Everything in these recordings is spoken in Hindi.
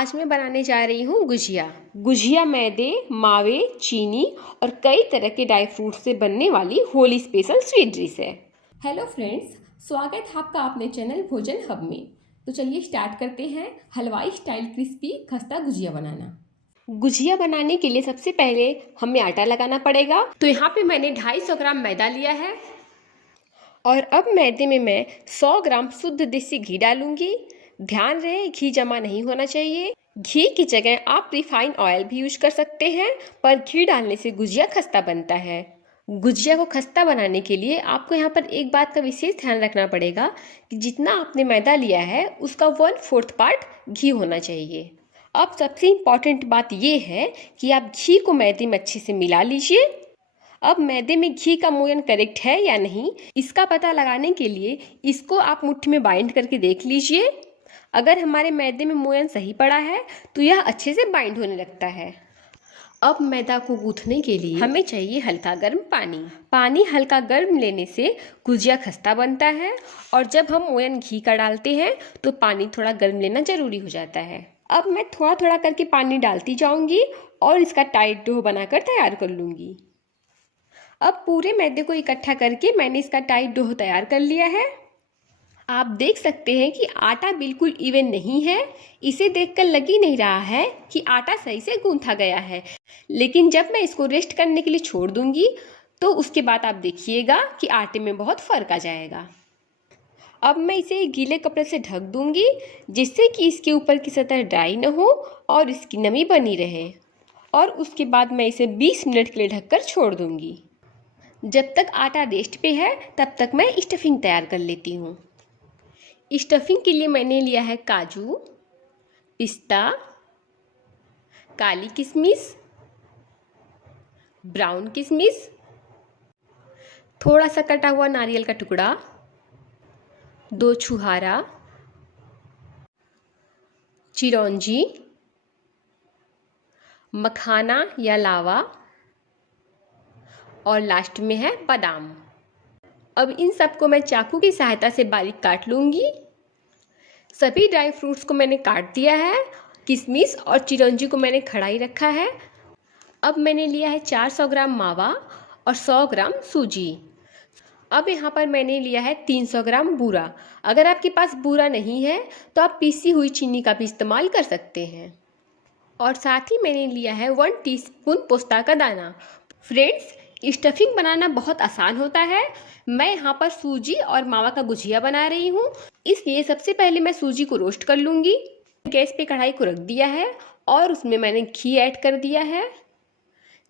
आज मैं बनाने जा रही हूँ गुजिया। गुजिया मैदे, मावे, चीनी और कई तरह के ड्राई फ्रूट से बनने वाली होली स्पेशल स्वीट डिश है। हेलो फ्रेंड्स, स्वागत है आपका अपने चैनल भोजन हब में। तो चलिए स्टार्ट करते हैं हलवाई स्टाइल क्रिस्पी खस्ता गुजिया बनाना। गुजिया बनाने के लिए सबसे पहले हमें आटा लगाना पड़ेगा। तो यहाँ पे मैंने 250 ग्राम मैदा लिया है और अब मैदे में मैं 100 ग्राम शुद्ध देसी घी डालूंगी। ध्यान रहे घी जमा नहीं होना चाहिए। घी की जगह आप रिफाइंड ऑयल भी यूज कर सकते हैं, पर घी डालने से गुजिया खस्ता बनता है। गुजिया को खस्ता बनाने के लिए आपको यहाँ पर एक बात का विशेष ध्यान रखना पड़ेगा कि जितना आपने मैदा लिया है उसका 1/4 पार्ट घी होना चाहिए। अब सबसे इम्पॉर्टेंट बात ये है कि आप घी को मैदे में अच्छे से मिला लीजिए। अब मैदे में घी का मोयन करेक्ट है या नहीं, इसका पता लगाने के लिए इसको आप मुट्ठी में बाइंड करके देख लीजिए। अगर हमारे मैदे में मोयन सही पड़ा है तो यह अच्छे से बाइंड होने लगता है। अब मैदा को गूंथने के लिए हमें चाहिए हल्का गर्म पानी। पानी हल्का गर्म लेने से गुजिया खस्ता बनता है, और जब हम मोयन घी का डालते हैं तो पानी थोड़ा गर्म लेना जरूरी हो जाता है। अब मैं थोड़ा थोड़ा करके पानी डालती जाऊंगी और इसका टाइट डो बनाकर तैयार कर लूंगी। अब पूरे मैदे को इकट्ठा करके मैंने इसका टाइट डो तैयार कर लिया है। आप देख सकते हैं कि आटा बिल्कुल इवन नहीं है। इसे देखकर लग ही नहीं रहा है कि आटा सही से गूंथा गया है, लेकिन जब मैं इसको रेस्ट करने के लिए छोड़ दूंगी तो उसके बाद आप देखिएगा कि आटे में बहुत फर्क आ जाएगा। अब मैं इसे गीले कपड़े से ढक दूंगी, जिससे कि इसके ऊपर की सतह ड्राई न हो और इसकी नमी बनी रहे। और उसके बाद मैं इसे 20 मिनट के लिए ढककर छोड़ दूंगी। जब तक आटा रेस्ट पे है तब तक मैं स्टफिंग तैयार कर लेती हूँ। स्टफिंग के लिए मैंने लिया है काजू, पिस्ता, काली किशमिश, ब्राउन किशमिश, थोड़ा सा कटा हुआ नारियल का टुकड़ा, 2 छुहारा, चिरौंजी, मखाना या लावा और लास्ट में है बादाम। अब इन सबको मैं चाकू की सहायता से बारीक काट लूँगी। सभी ड्राई फ्रूट्स को मैंने काट दिया है। किशमिश और चिरौंजी को मैंने खड़ा ही रखा है। अब मैंने लिया है 400 ग्राम मावा और 100 ग्राम सूजी। अब यहाँ पर मैंने लिया है 300 ग्राम बूरा। अगर आपके पास बूरा नहीं है तो आप पीसी हुई चीनी का भी इस्तेमाल कर सकते हैं। और साथ ही मैंने लिया है 1 टीस्पून पोस्ता का दाना। फ्रेंड्स, स्टफिंग बनाना बहुत आसान होता है। मैं यहाँ पर सूजी और मावा का गुजिया बना रही हूँ, इसलिए सबसे पहले मैं सूजी को रोस्ट कर लूँगी। गैस पे कढ़ाई को रख दिया है और उसमें मैंने घी ऐड कर दिया है।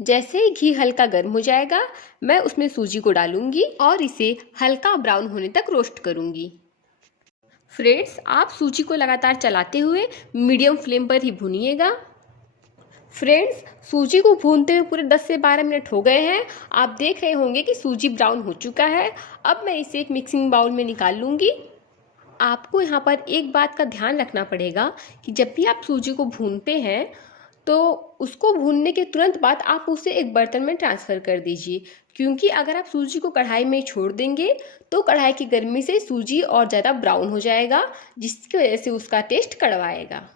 जैसे ही घी हल्का गर्म हो जाएगा मैं उसमें सूजी को डालूँगी और इसे हल्का ब्राउन होने तक रोस्ट करूँगी। फ्रेंड्स, आप सूजी को लगातार चलाते हुए मीडियम फ्लेम पर ही भूनिएगा। फ्रेंड्स, सूजी को भूनते हुए पूरे 10 से 12 मिनट हो गए हैं। आप देख रहे होंगे कि सूजी ब्राउन हो चुका है। अब मैं इसे एक मिक्सिंग बाउल में निकाल लूँगी। आपको यहाँ पर एक बात का ध्यान रखना पड़ेगा कि जब भी आप सूजी को भूनते हैं तो उसको भूनने के तुरंत बाद आप उसे एक बर्तन में ट्रांसफ़र कर दीजिए, क्योंकि अगर आप सूजी को कढ़ाई में छोड़ देंगे तो कढ़ाई की गर्मी से सूजी और ज़्यादा ब्राउन हो जाएगा, जिसकी वजह से उसका टेस्ट कड़वा आएगा।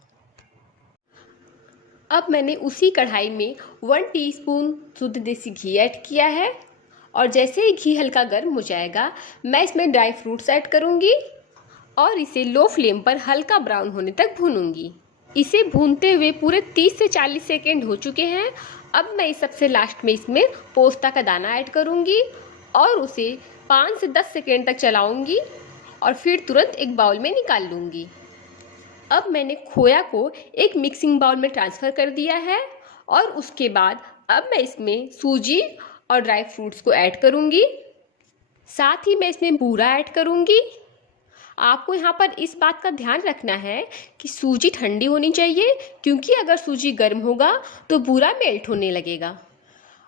अब मैंने उसी कढ़ाई में 1 टीस्पून शुद्ध देसी घी ऐड किया है, और जैसे ही घी हल्का गर्म हो जाएगा मैं इसमें ड्राई फ्रूट्स ऐड करूँगी और इसे लो फ्लेम पर हल्का ब्राउन होने तक भूनूंगी। इसे भूनते हुए पूरे 30 से 40 सेकेंड हो चुके हैं। अब मैं इस सबसे लास्ट में इसमें पोस्ता का दाना ऐड करूँगी और उसे 5 से 10 सेकेंड तक चलाऊँगी और फिर तुरंत एक बाउल में निकाल लूँगी। अब मैंने खोया को एक मिक्सिंग बाउल में ट्रांसफ़र कर दिया है और उसके बाद अब मैं इसमें सूजी और ड्राई फ्रूट्स को ऐड करूँगी। साथ ही मैं इसमें बूरा ऐड करूँगी। आपको यहाँ पर इस बात का ध्यान रखना है कि सूजी ठंडी होनी चाहिए, क्योंकि अगर सूजी गर्म होगा तो बूरा मेल्ट होने लगेगा।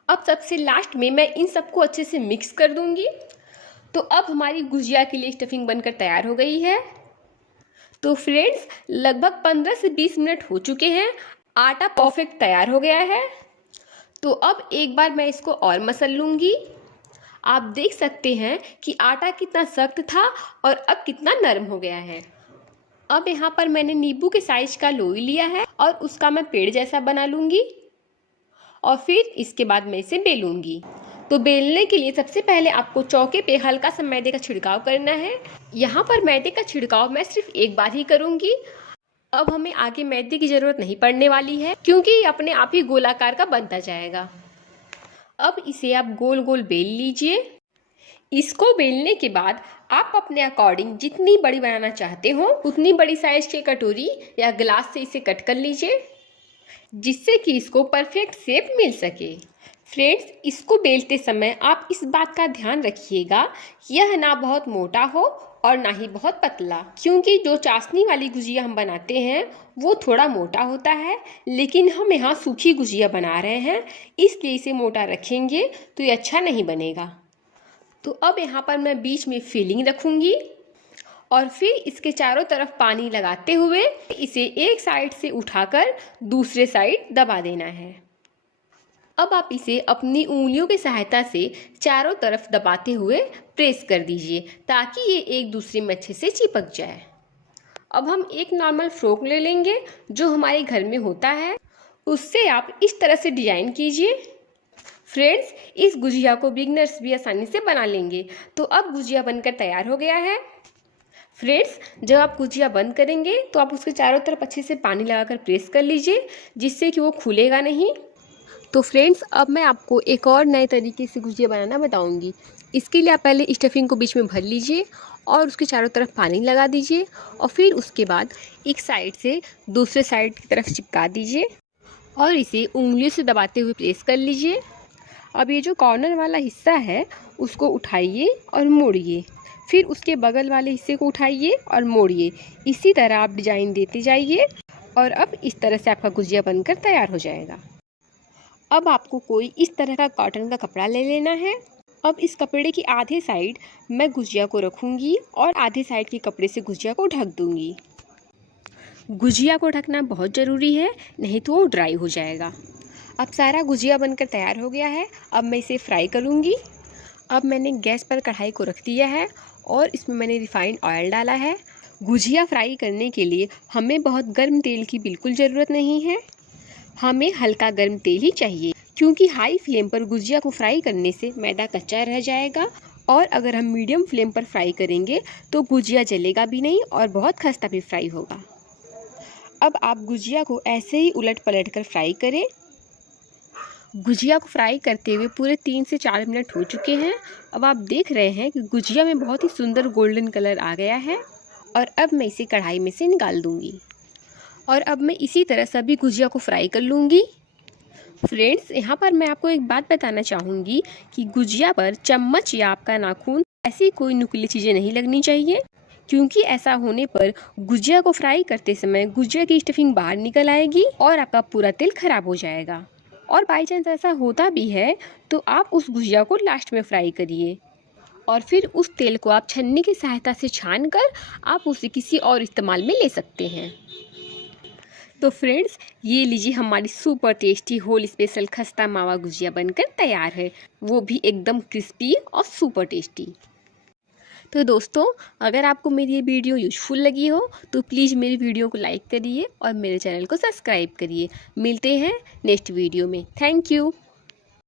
अब सबसे लास्ट में मैं इन सबको अच्छे से मिक्स कर दूँगी। तो अब हमारी गुजिया के लिए स्टफिंग बनकर तैयार हो गई है। तो फ्रेंड्स, लगभग 15 से 20 मिनट हो चुके हैं। आटा परफेक्ट तैयार हो गया है। तो अब एक बार मैं इसको और मसल लूँगी। आप देख सकते हैं कि आटा कितना सख्त था और अब कितना नरम हो गया है। अब यहाँ पर मैंने नींबू के साइज का लोई लिया है और उसका मैं पेड़ जैसा बना लूँगी और फिर इसके बाद मैं इसे बेलूँगी। तो बेलने के लिए सबसे पहले आपको चौके पे हल्का सा मैदे का छिड़काव करना है। यहाँ पर मैदे का छिड़काव मैं सिर्फ एक बार ही करूँगी। अब हमें आगे मैदे की ज़रूरत नहीं पड़ने वाली है क्योंकि ये अपने आप ही गोलाकार का बनता जाएगा। अब इसे आप गोल गोल बेल लीजिए। इसको बेलने के बाद आप अपने अकॉर्डिंग जितनी बड़ी बनाना चाहते हो उतनी बड़ी साइज की कटोरी या गिलास से इसे कट कर लीजिए, जिससे कि इसको परफेक्ट शेप मिल सके। फ्रेंड्स, इसको बेलते समय आप इस बात का ध्यान रखिएगा यह ना बहुत मोटा हो और ना ही बहुत पतला, क्योंकि जो चाशनी वाली गुजिया हम बनाते हैं वो थोड़ा मोटा होता है, लेकिन हम यहाँ सूखी गुजिया बना रहे हैं इसलिए इसे मोटा रखेंगे तो ये अच्छा नहीं बनेगा। तो अब यहाँ पर मैं बीच में फिलिंग रखूँगी और फिर इसके चारों तरफ पानी लगाते हुए इसे एक साइड से उठाकर दूसरे साइड दबा देना है। अब आप इसे अपनी उंगलियों की सहायता से चारों तरफ दबाते हुए प्रेस कर दीजिए ताकि ये एक दूसरे में अच्छे से चिपक जाए। अब हम एक नॉर्मल फ्रॉक ले लेंगे जो हमारे घर में होता है, उससे आप इस तरह से डिजाइन कीजिए। फ्रेंड्स, इस गुजिया को बिगनर्स भी आसानी से बना लेंगे। तो अब गुजिया बनकर तैयार हो गया है। फ्रेंड्स, जब आप गुजिया बंद करेंगे तो आप उसके चारों तरफ अच्छे से पानी लगाकर प्रेस कर लीजिए, जिससे कि वो खुलेगा नहीं। तो फ्रेंड्स, अब मैं आपको एक और नए तरीके से गुजिया बनाना बताऊंगी। इसके लिए आप पहले स्टफिंग को बीच में भर लीजिए और उसके चारों तरफ पानी लगा दीजिए और फिर उसके बाद एक साइड से दूसरे साइड की तरफ चिपका दीजिए और इसे उंगलियों से दबाते हुए प्रेस कर लीजिए। अब ये जो कॉर्नर वाला हिस्सा है उसको उठाइए और मोड़िए, फिर उसके बगल वाले हिस्से को उठाइए और मोड़िए। इसी तरह आप डिजाइन देते जाइए और अब इस तरह से आपका गुजिया बनकर तैयार हो जाएगा। अब आपको कोई इस तरह का कॉटन का कपड़ा ले लेना है। अब इस कपड़े की आधे साइड मैं गुजिया को रखूँगी और आधे साइड के कपड़े से गुजिया को ढक दूँगी। गुजिया को ढकना बहुत ज़रूरी है, नहीं तो वो ड्राई हो जाएगा। अब सारा गुजिया बनकर तैयार हो गया है। अब मैं इसे फ्राई करूँगी। अब मैंने गैस पर कढ़ाई को रख दिया है और इसमें मैंने रिफाइंड ऑयल डाला है। गुजिया फ्राई करने के लिए हमें बहुत गर्म तेल की बिल्कुल ज़रूरत नहीं है, हमें हल्का गर्म तेल ही चाहिए, क्योंकि हाई फ्लेम पर गुजिया को फ्राई करने से मैदा कच्चा रह जाएगा और अगर हम मीडियम फ्लेम पर फ्राई करेंगे तो गुजिया जलेगा भी नहीं और बहुत खस्ता भी फ्राई होगा। अब आप गुजिया को ऐसे ही उलट पलट कर फ्राई करें। गुजिया को फ्राई करते हुए पूरे 3 से 4 मिनट हो चुके हैं। अब आप देख रहे हैं कि गुजिया में बहुत ही सुंदर गोल्डन कलर आ गया है और अब मैं इसे कढ़ाई में से निकाल दूंगी और अब मैं इसी तरह सभी गुजिया को फ्राई कर लूँगी। फ्रेंड्स, यहाँ पर मैं आपको एक बात बताना चाहूँगी कि गुजिया पर चम्मच या आपका नाखून ऐसी कोई नुकीली चीज़ें नहीं लगनी चाहिए, क्योंकि ऐसा होने पर गुजिया को फ्राई करते समय गुजिया की स्टफिंग बाहर निकल आएगी और आपका पूरा तेल खराब हो जाएगा। और बाई चांस ऐसा होता भी है तो आप उस गुजिया को लास्ट में फ्राई करिए और फिर उस तेल को आप छन्नी की सहायता से छान कर आप उसे किसी और इस्तेमाल में ले सकते हैं। तो फ्रेंड्स, ये लीजिए हमारी सुपर टेस्टी होली स्पेशल खस्ता मावा गुजिया बनकर तैयार है, वो भी एकदम क्रिस्पी और सुपर टेस्टी। तो दोस्तों, अगर आपको मेरी ये वीडियो यूजफुल लगी हो तो प्लीज़ मेरी वीडियो को लाइक करिए और मेरे चैनल को सब्सक्राइब करिए। मिलते हैं नेक्स्ट वीडियो में। Thank you.